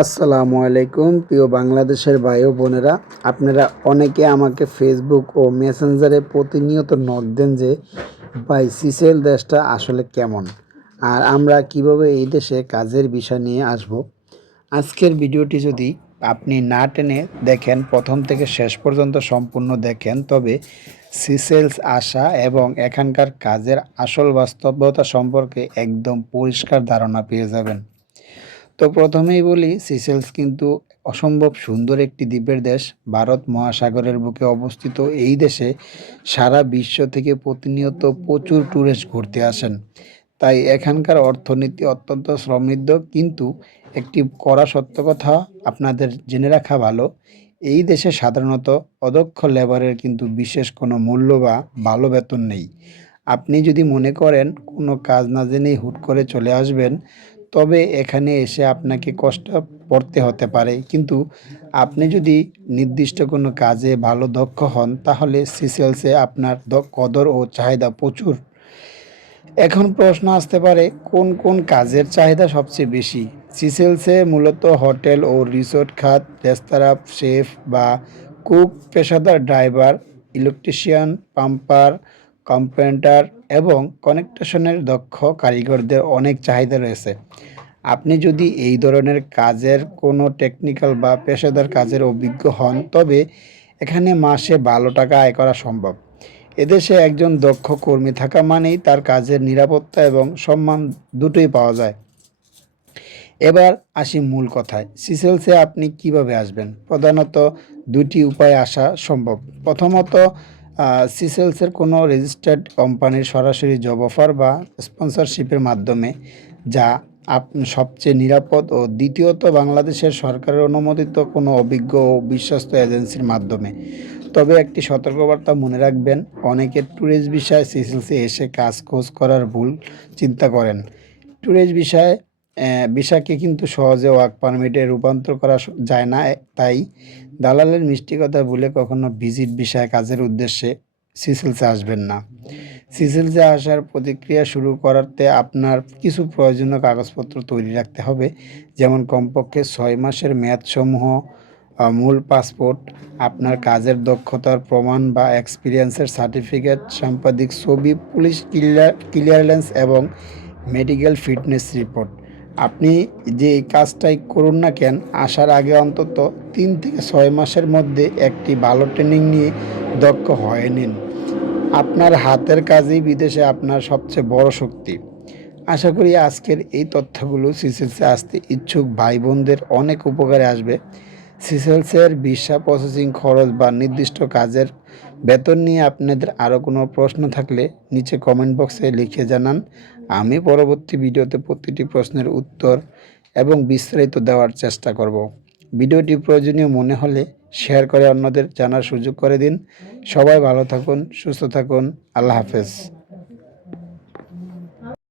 আসসালামু আলাইকুম প্রিয় বাংলাদেশের ভাই ও বোনেরা, আপনারা অনেকে আমাকে ফেসবুক ও মেসেঞ্জারে প্রতিনিয়ত নক দেন যে ভাই সিসেল দেশটা আসলে কেমন, আর আমরা কিভাবে এই দেশে কাজের বিষয় নিয়ে আসব। আজকের ভিডিওটি যদি আপনি না টেনে দেখেন, প্রথম থেকে শেষ পর্যন্ত সম্পূর্ণ দেখেন, তবে সিসেলস আসা এবং এখানকার কাজের আসল বাস্তবতা সম্পর্কে একদম পরিষ্কার ধারণা পেয়ে যাবেন। তো প্রথমেই বলি, সিসেলস কিন্তু অসম্ভব সুন্দর একটি দ্বীপের দেশ। ভারত মহাসাগরের বুকে অবস্থিত এই দেশে সারা বিশ্ব থেকে প্রতিনিয়ত প্রচুর ট্যুরিস্ট ঘুরতে আসেন। তাই এখানকার অর্থনীতি অত্যন্ত সমৃদ্ধ, কিন্তু একটি কড়া সত্য কথা আপনাদের জেনে রাখা ভালো, এই দেশে সাধারণত অদক্ষ লেবারের কিন্তু বিশেষ কোনো মূল্য বা ভালো বেতন নেই। আপনি যদি মনে করেন কোনো কাজ না জেনেই হুট করে চলে আসবেন, তবে এখানে এসে আপনাকে কষ্ট পড়তে হতে পারে, কিন্তু আপনি যদি নির্দিষ্ট কোনো কাজে ভালো দক্ষ হন, তাহলে সিসেলসে আপনার কদর ও চাহিদা প্রচুর। এখন প্রশ্ন আসতে পারে, কোন কোন কাজের চাহিদা সবচেয়ে বেশি? সিসেলসে মূলত হোটেল ও রিসোর্ট খাত, রেস্তোরাঁ শেফ বা কুক, পেশাদার ড্রাইভার, ইলেকট্রিশিয়ান, পাম্পার, কার্পেন্টার এবং কনস্ট্রাকশনের দক্ষ কারিগরদের অনেক চাহিদা রয়েছে। আপনি যদি এই ধরনের কাজের কোনো টেকনিক্যাল বা পেশাদার কাজের অভিজ্ঞ হন, তবে এখানে মাসে ভালো টাকা আয় করা সম্ভব। এদেশে একজন দক্ষ কর্মী থাকা মানেই তার কাজের নিরাপত্তা এবং সম্মান দুটোই পাওয়া যায়। এবার আসি মূল কথায়, সিসেলসে আপনি কিভাবে আসবেন? প্রধানত দুটি উপায়ে আসা সম্ভব। প্রথমত, সিসেলসের কোনো রেজিস্টার্ড কোম্পানির সরাসরি জব অফার বা স্পন্সরশিপের মাধ্যমে, যা সবচেয়ে নিরাপদ। ও দ্বিতীয়ত, বাংলাদেশের সরকারের অনুমোদিত কোনো অভিজ্ঞ ও বিশ্বস্ত এজেন্সির মাধ্যমে। তবে একটি সতর্কবার্তা মনে রাখবেন, অনেকে ট্যুরিস্ট ভিসায় সিসেলসে এসে কাজ খোঁজ করার ভুল চিন্তা করেন। ট্যুরিস্ট ভিসাকে কিন্তু সহজে ওয়ার্ক পারমিটে রূপান্তর করা যায় না, তাই দালালের মিষ্টি কথা ভুলে কখনো ভিজিট ভিসায় কাজের উদ্দেশ্যে সিসেলসে আসবেন না। সিসেলসে আসার প্রতিক্রিয়া শুরু করাতে আপনার কিছু প্রয়োজনীয় কাগজপত্র তৈরি রাখতে হবে, যেমন কমপক্ষে 6 মাসের মেয়াদসমূহ, মূল পাসপোর্ট, আপনার কাজের দক্ষতার প্রমাণ বা এক্সপিরিয়েন্সের সার্টিফিকেট, সাম্পাদিক ছবি, পুলিশ ক্লিয়ারেন্স এবং মেডিকেল ফিটনেস রিপোর্ট। আপনি যে এই কাজটাই করুন না কেন, আসার আগে অন্তত 3 থেকে 6 মাসের মধ্যে একটি ভালো ট্রেনিং নিয়ে দক্ষ হয়ে নিন। আপনার হাতের কাজই বিদেশে আপনার সবচেয়ে বড় শক্তি। আশা করি আজকের এই তথ্যগুলো সিসেলসে আসতে ইচ্ছুক ভাই বোনদের অনেক উপকারে আসবে। সিসেলসের ভিসা প্রসেসিং খরচ বা নির্দিষ্ট কাজের বেতন নিয়ে আপনাদের আরও কোনো প্রশ্ন থাকলে নিচে কমেন্ট বক্সে লিখে জানান। আমি পরবর্তী ভিডিওতে প্রতিটি প্রশ্নের উত্তর এবং বিস্তারিত দেওয়ার চেষ্টা করব। ভিডিওটি প্রয়োজনীয় মনে হলে শেয়ার করে অন্যদের জানার সুযোগ করে দিন। সবাই ভালো থাকুন, সুস্থ থাকুন। আল্লাহ হাফেজ।